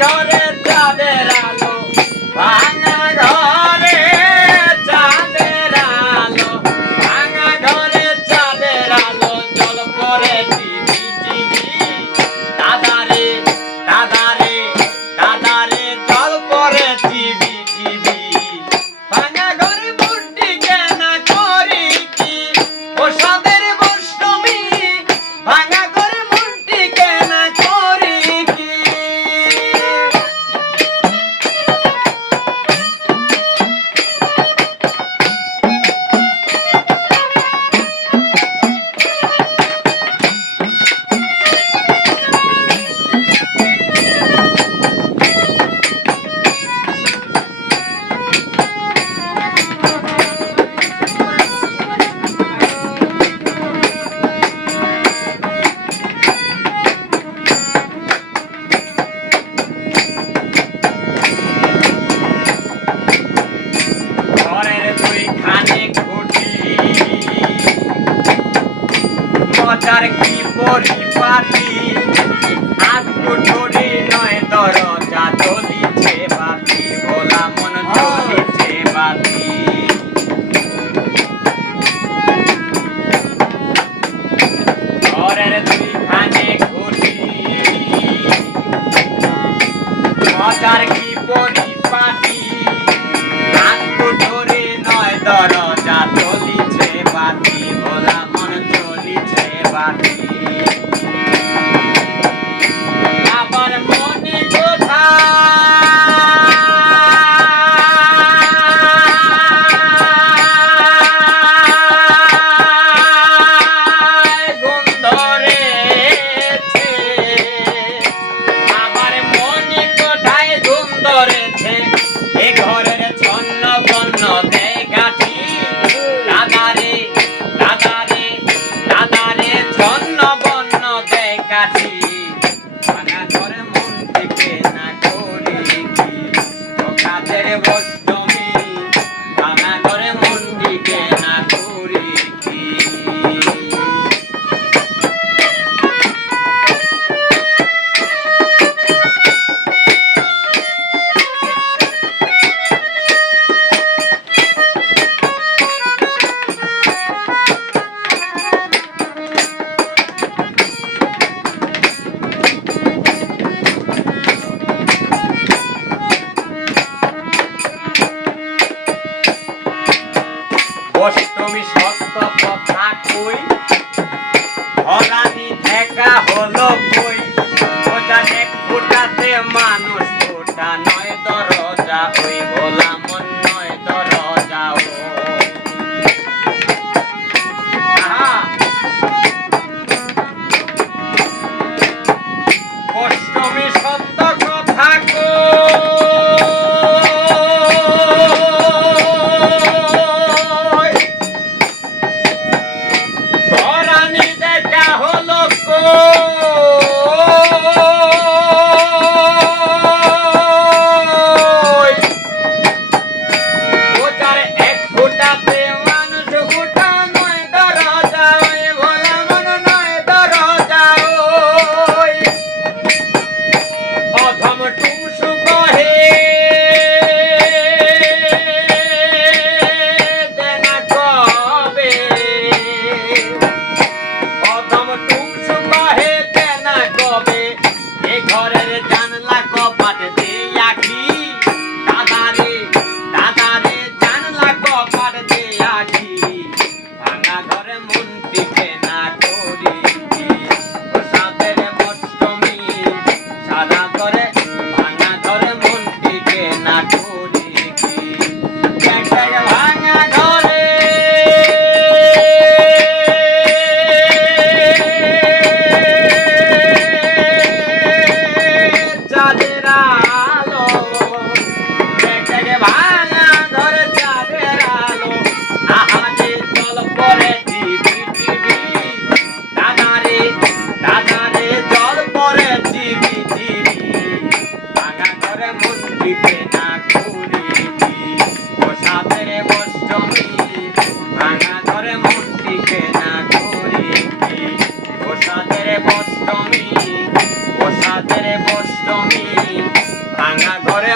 ঘরে চাঁদের আলো, ভাঙা ঘরে চাঁদের আলো, ভাঙা ঘরে চাঁদের আলো, জল পড়ে টিভি টিভি। দাদারে দাদারে দাদারে জল পড়ে টিভি টিভি। ভাঙা ঘরে মুন্ডি কেনা করি কি ওষুধের বৈষ্ণবী। ভাঙা ঘরে মুন্ডি কেনা করি কি। ঘরের দুইখানে খুঁটি, মজার কি পরিপাটি। হাত কুঠুরি নয় দরজা, জ্বলিছে বাতি, ভোলা মন জ্বলিছে বাতি। ঘরের দুইখানে খুঁটি, মজার কি পরিপাটি। হাত কুঠুরি নয় দরজা, জ্বলিছে বাতি, ভোলা মন জ্বলিছে বাতি। আমার মনে কোথায় ঘুম ধরেছে, আমার মনে কোথায় ঘুম ধরেছে। এ ঘরের ছন্ন বন্য দেয় গাঠি। দাদারে দাদারে দাদারে ছন্ন বন্য দেয় গাঠি। ভাঙা ঘরে মন থেকে না করি কি কাজের বৈষ্ণবী। ভাঙা ঘরে মন থেকে না করি কি। অষ্টমী সত্য কথা কই, হরানি দেখা হলো কই। ওজান এক ফোটাতে মানুষ ফোটা, নয় দরজা ওই ভোলা মন নয় দরজা ও। আহা! অষ্টমী সত্য কথা কই, ধরানি দেখা হলো কই। ওটার এক ফোঁটাতে মানুষ ফোঁটা, নয় দরজা ওই ভোলা মন নয় দরজা ওই। অধম টুসু কহে দেনা কবে। অধম টুসু কহে দেনা কবে। এ ঘরের জানলা কপাট দিয়ে আঁকি। দাদারে দাদারে জানলা কপাট দিয়ে আঁকি। ভাঙা ঘরে মন টিকে না করি কি ওষুধের বৈষ্ণবী। সাদা ঘরে ভাঙা ঘরে মন টিকে না করি কি। ভাঙা ঘরে চাঁদের আলো, ভাঙা ঘরে চাঁদের আলো। আহারে জল পড়ে টিভি টিভি। দাদারে দাদারে জল পড়ে টিভি টিভি। ভাঙা ঘরে মন টিকে না করি কি ওষুধের বৈষ্ণবী। ভাঙা ঘরে মন টিকে না করি কি ওষুধের বৈষ্ণবী। ওষুধের বৈষ্ণবী। ভাঙা ঘরে